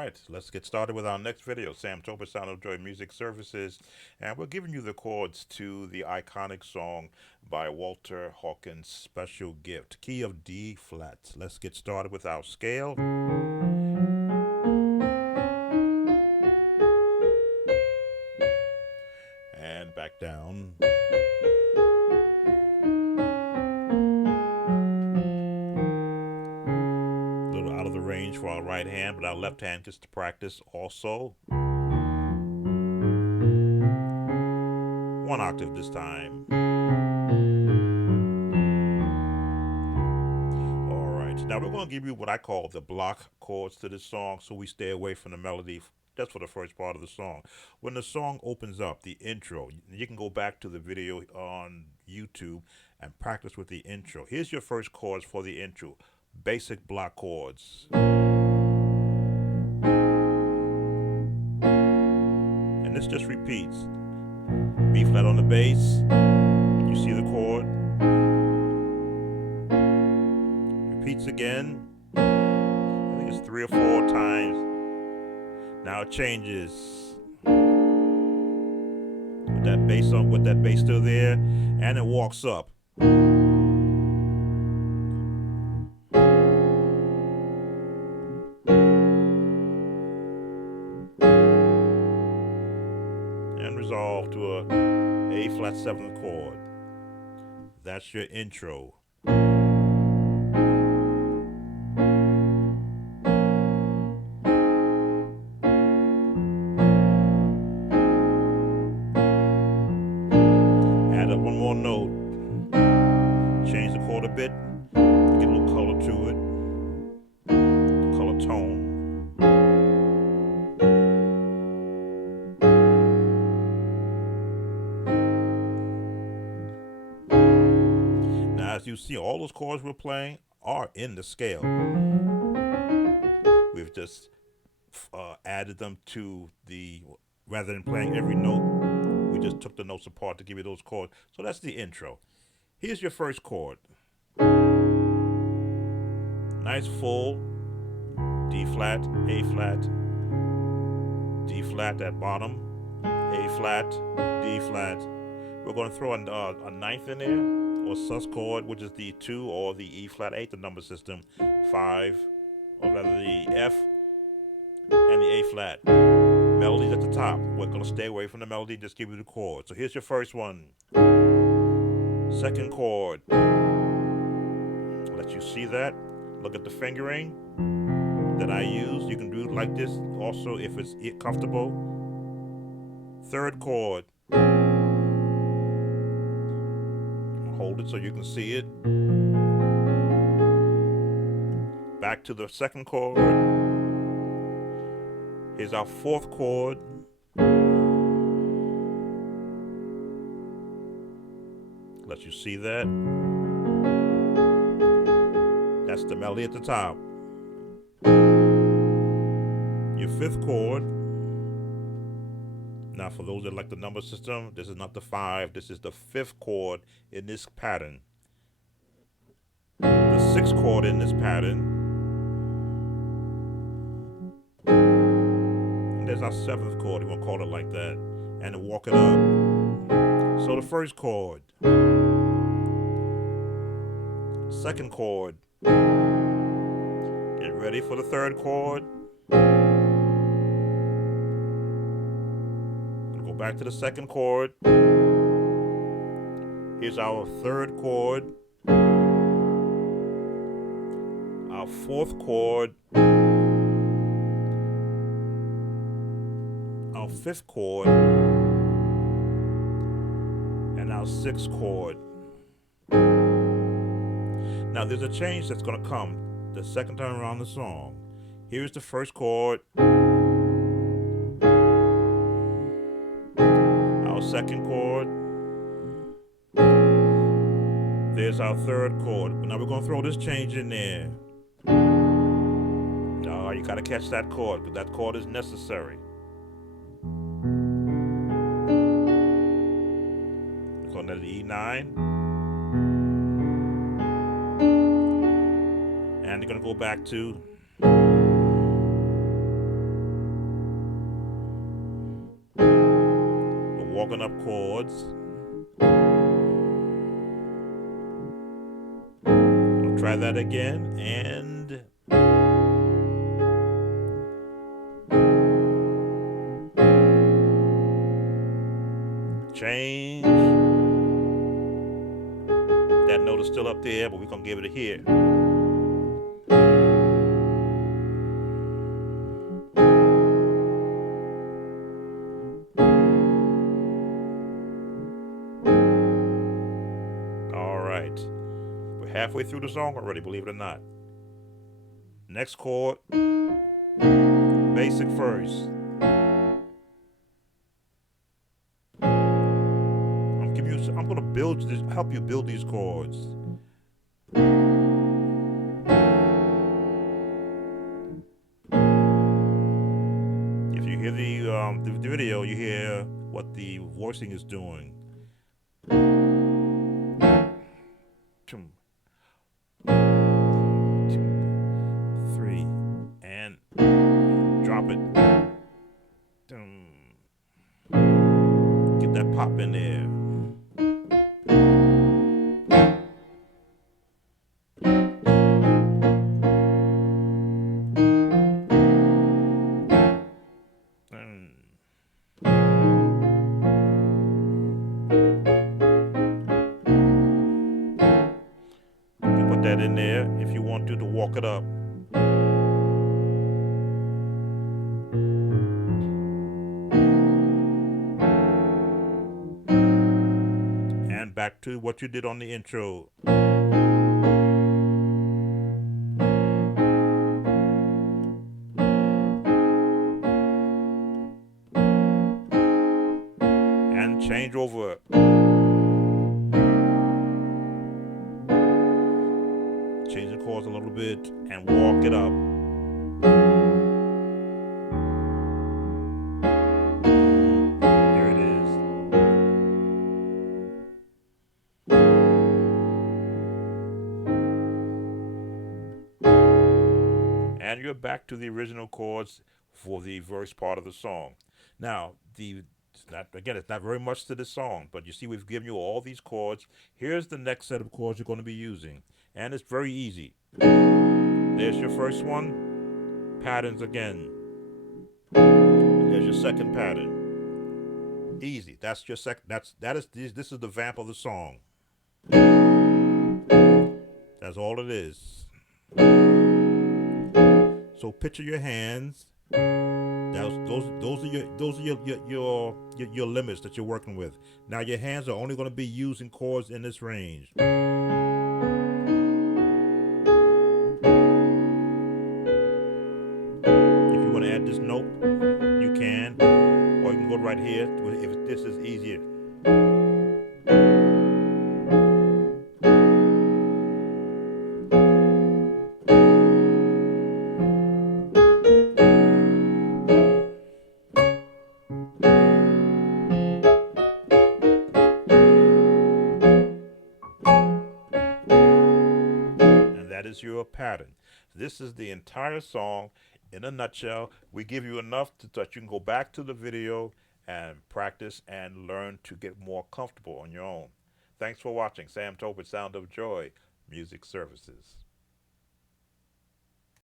right, let's get started with our next video. Sam Toper, Sound of Joy Music Services, and we're giving you the chords to the iconic song by Walter Hawkins, Special Gift, key of D flat. Let's get started with our scale. And back down. A little out of the range for our right hand, but our left hand gets to practice also. One octave this time. All right, now we're going to give you what I call the block chords to this song, so we stay away from the melody. That's for the first part of the song. When the song opens up, the intro, you can go back to the video on YouTube and practice with the intro. Here's your first chords for the intro. Basic block chords. And this just repeats. B flat on the bass. You see the chord. Repeats again. I think it's 3 or 4 times. Now it changes. With that bass on, with that bass still there, and it walks up. And resolve to a A flat 7th chord. That's your intro. Add up one more note. Change the chord a bit. Get a little color to it. Color tone. Now, as you see, all those chords we're playing are in the scale. We've just added them to the, rather than playing every note, we just took the notes apart to give you those chords. So that's the intro. Here's your first chord. Nice full D flat, A flat, D flat at bottom, A flat, D flat. We're going to throw a ninth in there, or sus chord, which is the 2 or the E flat 8, the number system, 5, or rather the F and the A flat. Melody's at the top. We're going to stay away from the melody, just give you the chord. So here's your first one. Second chord. Let you see that. Look at the fingering that I use. You can do it like this also if it's comfortable. Third chord. Hold it so you can see it. Back to the second chord. Here's our fourth chord. Let you see that. That's the melody at the top. Your fifth chord. Now for those that like the number system, this is not the 5, this is the 5th chord in this pattern. The 6th chord in this pattern. And there's our 7th chord, we're going to call it like that. And walk it up. So the first chord. Second chord. Get ready for the third chord. Go back to the second chord. Here's our third chord. Our fourth chord. Our fifth chord. And our sixth chord. Now there's a change that's going to come the second time around the song. Here's the first chord. Our second chord. There's our third chord. But now we're going to throw this change in there. No, you got to catch that chord because that chord is necessary. So now the E9. And you're going to go back to broken up chords. We'll try that again and change. That note is still up there, but we're going to give it a hit. All right. We're halfway through the song already, believe it or not. Next chord, basic first. I'm going to build this, help you build these chords. If you hear the video, you hear what the voicing is doing. 2, 3, and drop it. Get that pop in there. That in there if you want to walk it up. And back to what you did on the intro. And change over. Change the chords a little bit and walk it up. There it is. And you're back to the original chords for the verse part of the song. Now, it's not very much to the song, but you see we've given you all these chords. Here's the next set of chords you're going to be using. And it's very easy. There's your first one, patterns again. And there's your second pattern. Easy. That's your second. This is the vamp of the song. That's all it is. So picture your hands. Those are your limits that you're working with. Now your hands are only going to be using chords in this range. Add this note, you can, or you can go right here if this is easier. And that is your pattern. This is the entire song. In a nutshell, we give you enough that you can go back to the video and practice and learn to get more comfortable on your own. Thanks for watching. Sam Tobit, Sound of Joy Music Services.